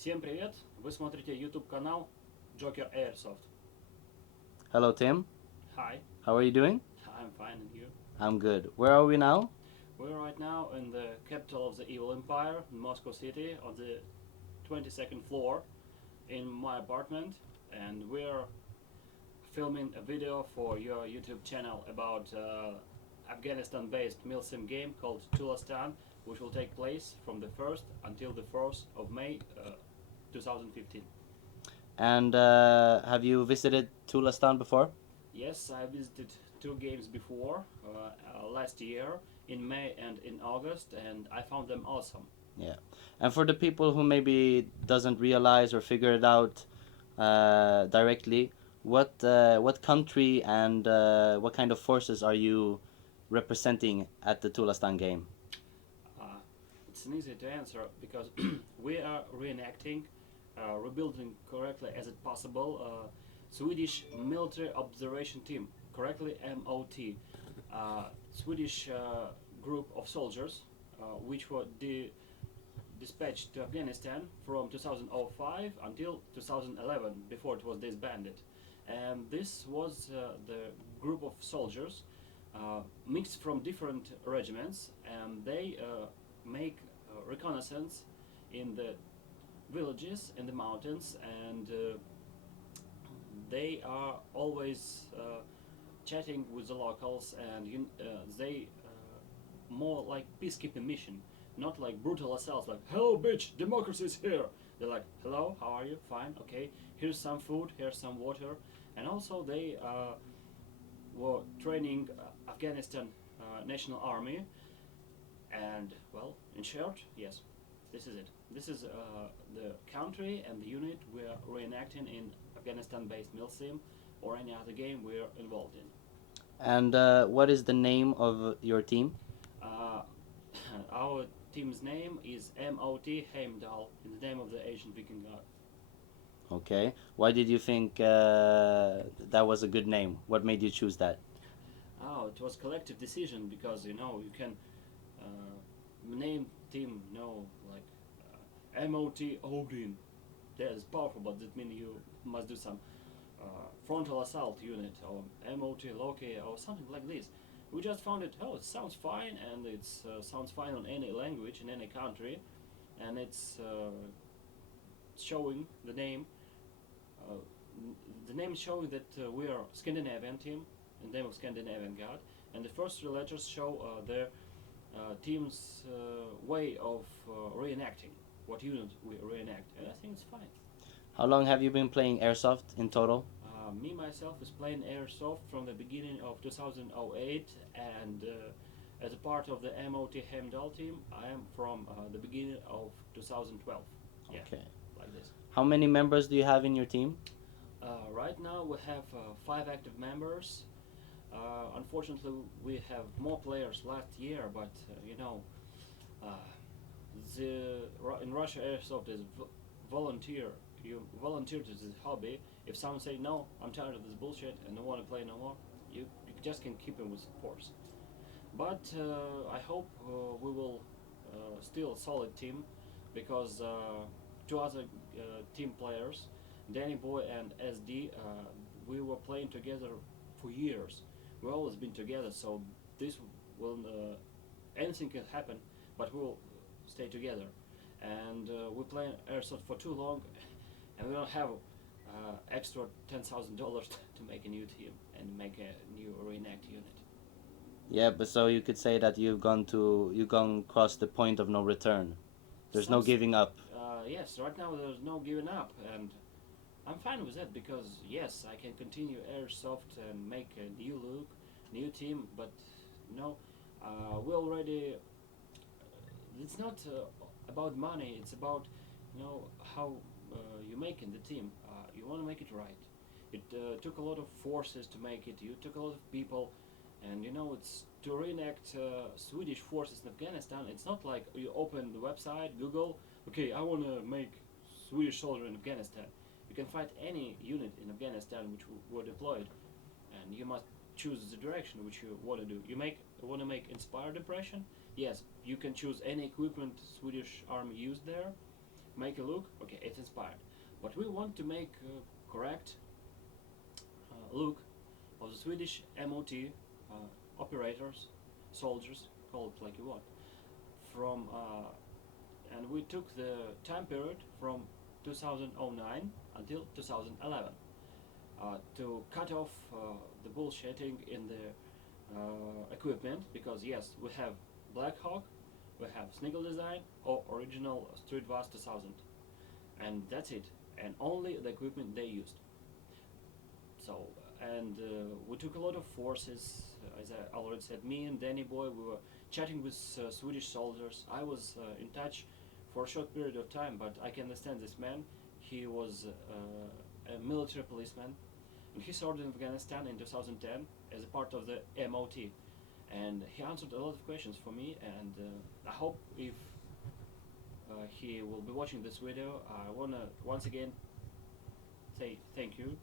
Всем привет! Вы смотрите YouTube канал Joker Airsoft. Hello, Tim. Hi, How are you doing? I'm fine and you? I'm good. Where are we now? We're right now in the capital of the evil empire, in Moscow City, on the 22nd floor in my apartment, and we're filming a video for your YouTube channel about Afghanistan-based milsim game called Tulastan, which will take place from the 1st until the 4th of May 2015. And have you visited Tulastan before? Yes, I visited two games before, last year in May and in August, and I found them awesome. Yeah. And for the people who maybe doesn't realize or figure it out directly, what country and what kind of forces are you representing at the Tulastan game? Uh, it's easy to answer because we are reenacting, rebuilding correctly as it possible, Swedish military observation team, correctly MOT, Swedish group of soldiers which were dispatched to Afghanistan from 2005 until 2011 before it was disbanded. And this was the group of soldiers mixed from different regiments, and they make reconnaissance in the villages in the mountains, and they are always chatting with the locals, and they more like peacekeeping mission, not like brutal assaults like "Hello, bitch, democracy is here." They're like, "Hello, how are you? Fine, okay. Here's some food, here's some water," and also they were training Afghanistan National Army, and well, in short, yes, this is it. This is the country and the unit we're reenacting in Afghanistan-based milsim or any other game we're involved in. And what is the name of your team? Uh, our team's name is MOT Heimdall, in the name of the ancient Viking god. Okay. Why did you think that was a good name? What made you choose that? Oh, it was collective decision because you can name team like MOT Odin. That is powerful, but that means you must do some frontal assault unit or MOT Loki or something like this. We just found it. Oh, it sounds fine, and it sounds fine on any language in any country, and it's showing the name. Uh, the name is showing that we are Scandinavian team, in the name of Scandinavian god, and the first three letters show their team's way of reenacting what unit we reenact, and I think it's fine. How long have you been playing airsoft in total? Me myself is playing airsoft from the beginning of 2008, and as a part of the MOT Heimdall team, I am from the beginning of 2012. Yeah, Okay. like this. How many members do you have in your team? Right now we have 5 active members. Unfortunately, we have more players last year, but uh, in Russia airsoft is volunteer. You volunteer to this hobby. If someone say no, I'm tired of this bullshit and don't want to play no more, you just can keep him with force. But I hope we will still a solid team because two other team players, Danny Boy and SD, we were playing together for years. We've always been together, so this will anything can happen, but we will stay together. And we play airsoft for too long, and we don't have extra $10,000 to make a new team and make a new reenact unit. Yeah, but so you could say that you've gone across the point of no return. There's no Some, giving up. yes, right now there's no giving up, and I'm fine with that because yes, I can continue airsoft and make a new look, new team, but no, we already. It's not about money. It's about how you make in the team. You want to make it right. It took a lot of forces to make it. You took a lot of people, and it's to reenact Swedish forces in Afghanistan. It's not like you open the website, Google. Okay, I want to make Swedish soldier in Afghanistan. You can fight any unit in Afghanistan which were deployed, and you must choose the direction which you want to do. You want to make inspired impression. Yes, you can choose any equipment Swedish Army used there, make a look. Okay, it's inspired, but we want to make correct look of the Swedish MOT operators, soldiers, call it like you want, from and we took the time period from 2009 until 2011 to cut off the bullshitting in the equipment, because yes, we have Black Hawk, we have Sniggle Design or original Street Vaz 2000, and that's it, and only the equipment they used. So, and we took a lot of forces, as I already said. Me and Danny Boy, we were chatting with Swedish soldiers. I was in touch for a short period of time, but I can understand this man. He was a military policeman, and he served in Afghanistan in 2010 as a part of the MOT. And he answered a lot of questions for me, and I hope if he will be watching this video, I want to once again say thank you.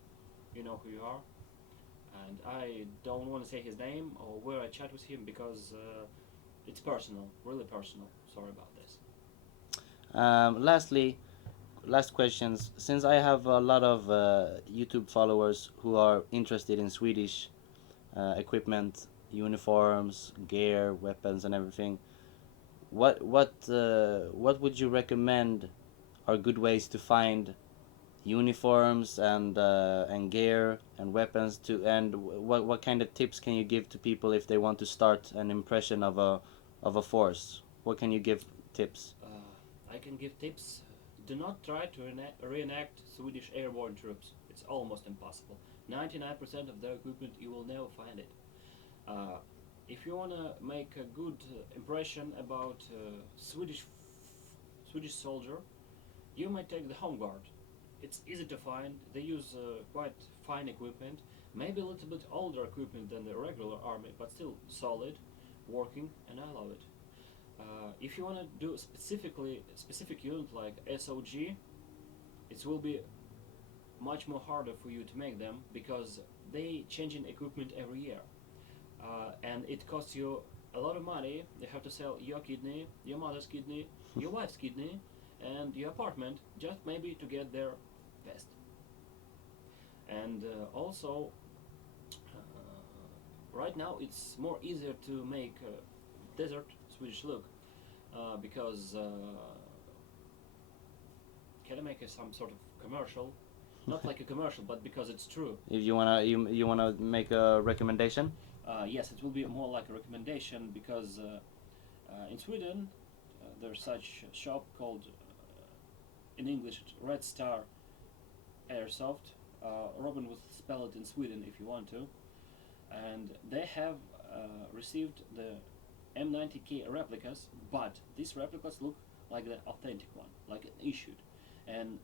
You know who you are. And I don't want to say his name or where I chat with him, because it's personal, really personal. Sorry about this. Lastly, last questions. Since I have a lot of YouTube followers who are interested in Swedish equipment, uniforms, gear, weapons, and everything, what would you recommend are good ways to find uniforms and gear and weapons to, and what kind of tips can you give to people if they want to start an impression of a force? What can you give tips? I can give tips. Do not try to reenact Swedish airborne troops. It's almost impossible. 99% of their equipment, you will never find it. If you want to make a good impression about Swedish soldier, you might take the Home Guard. It's easy to find. They use quite fine equipment, maybe a little bit older equipment than the regular army, but still solid, working, and I love it. If you want to do specific unit like SOG, it will be much more harder for you to make them, because they changing equipment every year, and it costs you a lot of money. You have to sell your kidney, your mother's kidney, your wife's kidney, and your apartment just maybe to get their vest. And also, right now it's more easier to make desert Swedish look, because can I make some sort of commercial? Not like a commercial, but because it's true. If you wanna make a recommendation? Yes, it will be more like a recommendation, because in Sweden there's such a shop called, in English, Red Star Airsoft. Robin will spell it in Sweden if you want to. And they have received the M90K replicas, but these replicas look like the authentic one, like issued, and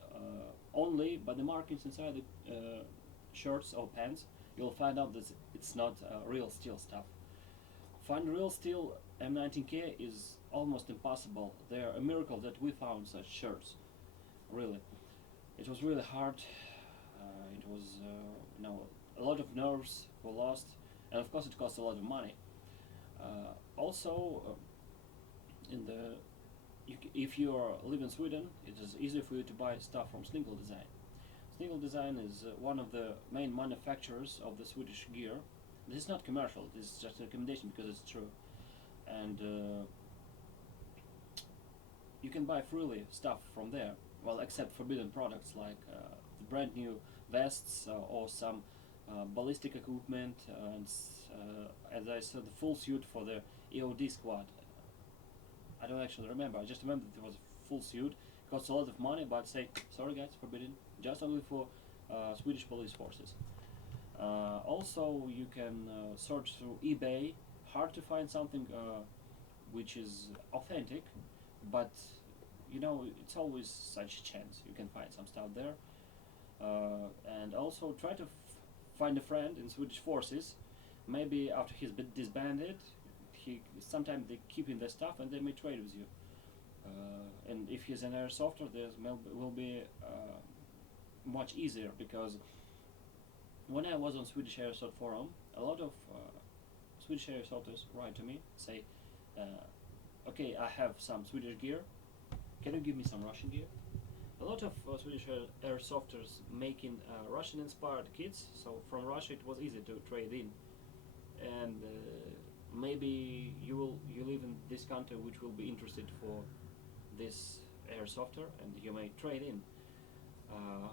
only by the markings inside the shirts or pants you'll find out that it's not real steel stuff. Find real steel M19K is almost impossible. They're a miracle that we found such shirts. Really, it was really hard. It was a lot of nerves were lost, and of course it cost a lot of money. Also, if you live in Sweden, it is easy for you to buy stuff from Sniggle Design. Sniggle Design is one of the main manufacturers of the Swedish gear. This is not commercial. This is just a recommendation because it's true, and you can buy freely stuff from there. Well, except forbidden products like the brand new vests or some ballistic equipment, and as I said, the full suit for the EOD squad. I don't actually remember. I just remember that it was a full suit. Costs a lot of money, but say sorry guys, forbidden. Just only for Swedish police forces. Also, you can search through eBay. Hard to find something which is authentic, but it's always such a chance. You can find some stuff there. And also try to find a friend in Swedish forces. Maybe after he's been disbanded, sometimes they keep in their stuff and they may trade with you. And if he's an airsofter, there will be much easier, because when I was on Swedish Airsoft forum, a lot of Swedish airsofters write to me, say, okay, I have some Swedish gear, can you give me some Russian gear? a lot of Swedish airsofters making Russian-inspired kits. So from Russia, it was easy to trade in, and maybe you live in this country which will be interested for this airsofter, and you may trade in. Uh,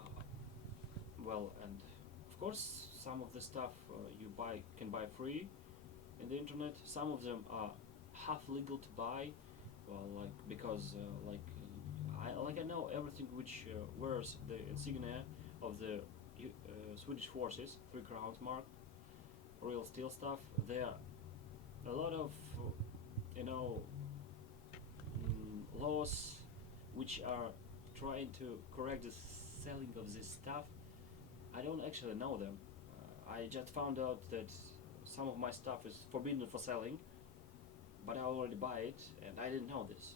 well, and of course, some of the stuff you can buy free in the internet. Some of them are half legal to buy. Well, like because I know everything which wears the insignia of the Swedish forces, 3 crowns mark, real steel stuff. There are a lot of you know laws which are trying to correct the selling of this stuff. I don't actually know them. I just found out that some of my stuff is forbidden for selling, but I already buy it, and I didn't know this.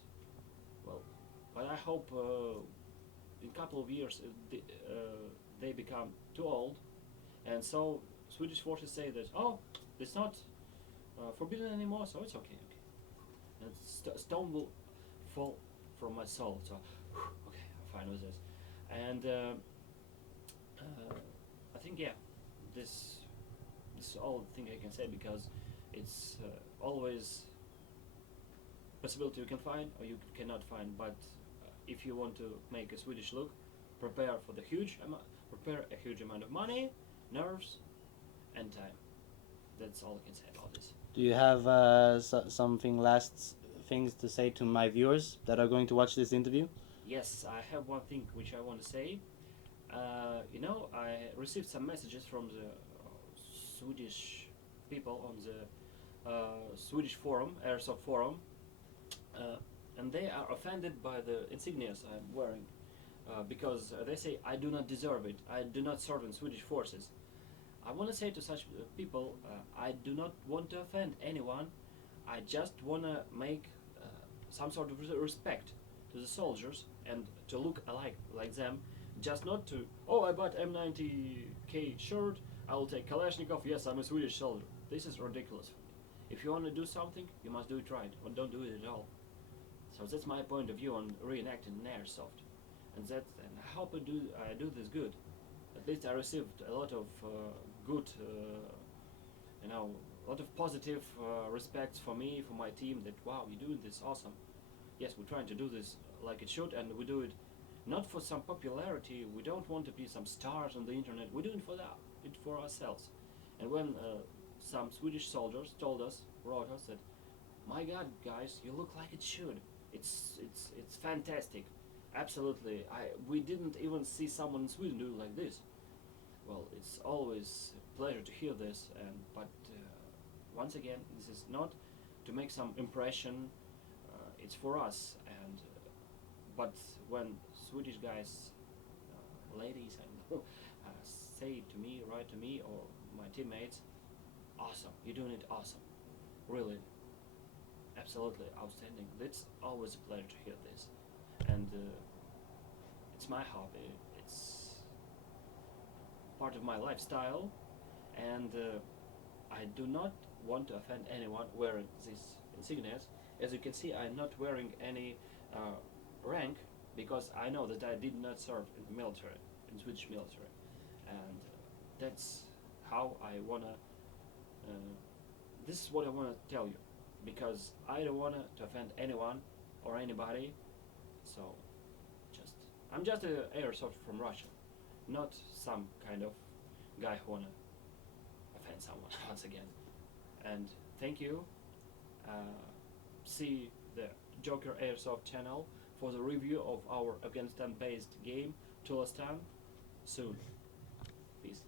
Well, but I hope in a couple of years they become too old, and so Swedish forces say that it's not forbidden anymore, so it's okay. Okay, and stone will fall from my soul. So okay, I'm fine with this, and I think this is all the thing I can say, because it's always possibility you can find or you cannot find. But if you want to make a Swedish look, prepare a huge amount of money, nerves, and time. That's all I can say about this. Do you have something last things to say to my viewers that are going to watch this interview? Yes, I have one thing which I want to say. I received some messages from the Swedish people on the Swedish forum, airsoft forum, and they are offended by the insignias I'm wearing, because they say I do not deserve it. I do not serve in Swedish forces. I want to say to such people, I do not want to offend anyone. I just want to make some sort of respect to the soldiers and to look alike like them. Just not to, I bought M90K shirt, I will take Kalashnikov, yes, I'm a Swedish soldier. This is ridiculous for me. If you want to do something, you must do it right, or don't do it at all. So that's my point of view on reenacting an airsoft. And I hope I do this good. At least I received a lot of good, a lot of positive respects for me, for my team, that wow, you're doing this awesome. Yes, we're trying to do this like it should, and we do it not for some popularity. We don't want to be some stars on the internet. We're doing it for ourselves. And when some Swedish soldiers wrote us that, my God, guys, you look like it should. It's fantastic. Absolutely. We didn't even see someone in Sweden do it like this. Well, it's always a pleasure to hear this. But once again, this is not to make some impression. It's for us. But when Swedish guys, ladies, I don't know, say to me, write to me, or my teammates, awesome, you're doing it awesome, really, absolutely outstanding. It's always a pleasure to hear this, and it's my hobby. It's part of my lifestyle, and I do not want to offend anyone wearing these insignias. As you can see, I'm not wearing any rank, because I know that I did not serve in the military, in Swedish military, and that's how I wanna. This is what I wanna tell you, because I don't wanna to offend anyone or anybody. So, I'm just an airsoft from Russia, not some kind of guy who wanna offend someone once again. And thank you. See the Joker Airsoft channel for the review of our Afghanistan-based game, Tulastan, soon. Peace.